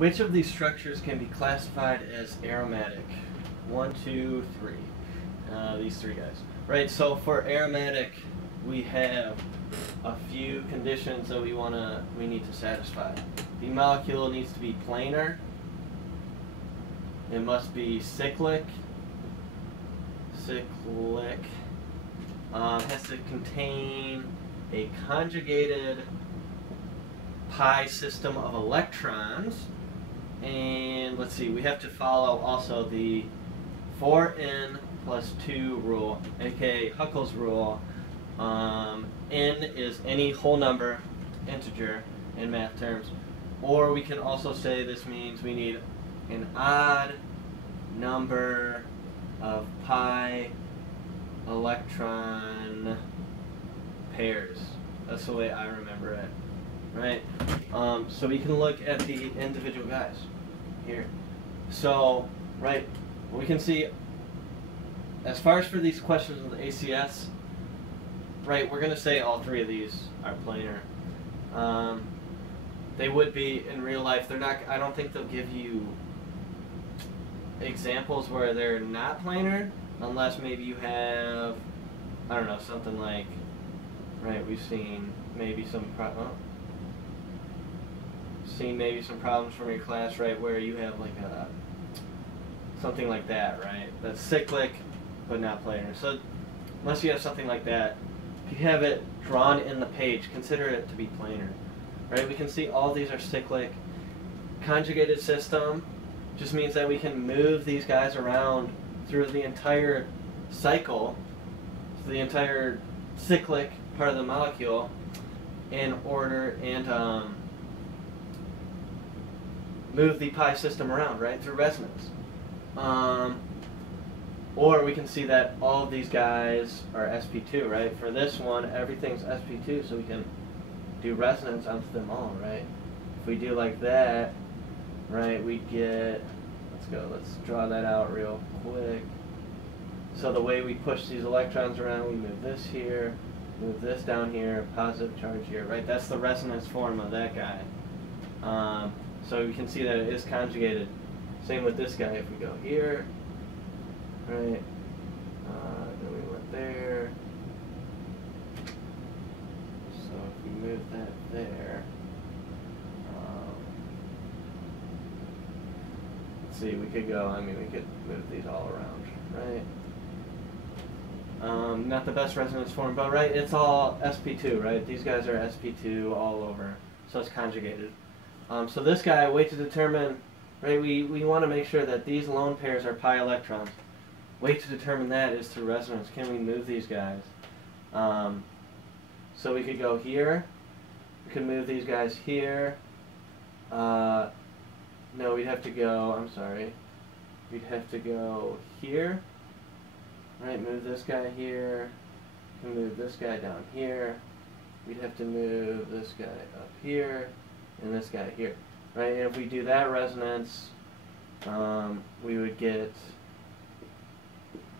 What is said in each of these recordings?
Which of these structures can be classified as aromatic? 1, 2, 3. These three guys. Right, so for aromatic, we have a few conditions that we need to satisfy. The molecule needs to be planar. It must be cyclic. Has to contain a conjugated pi system of electrons. And let's see, we have to follow also the 4n plus 2 rule, aka Huckel's rule. N is any whole number, integer, in math terms. Or we can also say this means we need an odd number of pi electron pairs. That's the way I remember it, right? So we can look at the individual guys here. So, right, we can see, as far as for these questions of the ACS, right, we're going to say all three of these are planar. They would be in real life. They're not. I don't think they'll give you examples where they're not planar, unless maybe you have, I don't know, something like, right, we've seen maybe some problems from your class, right, where you have like something like that, right, that's cyclic but not planar. So unless you have something like that, if you have it drawn in the page, consider it to be planar, right? We can see all these are cyclic. Conjugated system just means that we can move these guys around through the entire cycle, the entire cyclic part of the molecule, in order and move the pi system around, right, through resonance. Or we can see that all of these guys are sp2, right? For this one, everything's sp2, so we can do resonance onto them all, right? If we do like that, right, we get, let's draw that out real quick. So the way we push these electrons around, we move this here, move this down here, positive charge here, right? That's the resonance form of that guy. So we can see that it is conjugated. Same with this guy. If we go here, right, then we went there. So if we move that there, let's see, we could go, we could move these all around, right? Not the best resonance form, but right, it's all sp2, right? These guys are sp2 all over, so it's conjugated. So this guy, way to determine, right, we want to make sure that these lone pairs are pi electrons. Way to determine that is through resonance. Can we move these guys? So we could go here. We could move these guys here. No, we'd have to go, I'm sorry. We'd have to go here. Right, move this guy here. Move this guy down here. We'd have to move this guy up here. And this guy here. Right, and if we do that resonance, we would get,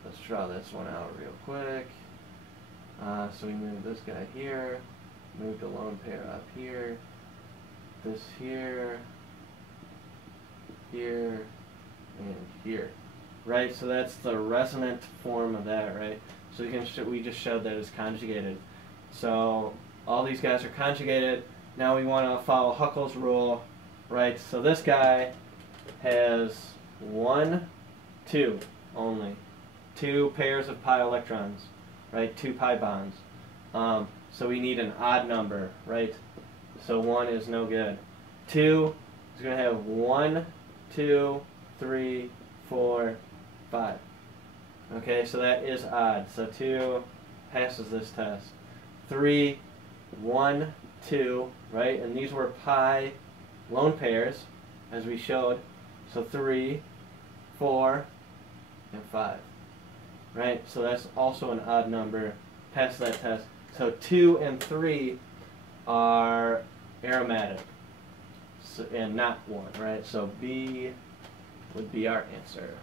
let's draw this one out real quick. So we move this guy here, move the lone pair up here, this here, here, and here. Right, so that's the resonant form of that, right? So we just showed that it's conjugated. So all these guys are conjugated. Now we want to follow Huckel's rule, right? So this guy has 1, 2 only. 2 pairs of pi electrons, right? 2 pi bonds. So we need an odd number, right? So 1 is no good. 2 is going to have 1, 2, 3, 4, 5. Okay, so that is odd. So 2 passes this test. 3, 1, 2, right? And these were pi lone pairs, as we showed. So 3, 4, and 5. Right? So that's also an odd number. Pass that test. So 2 and 3 are aromatic, so, and not 1, right? So B would be our answer.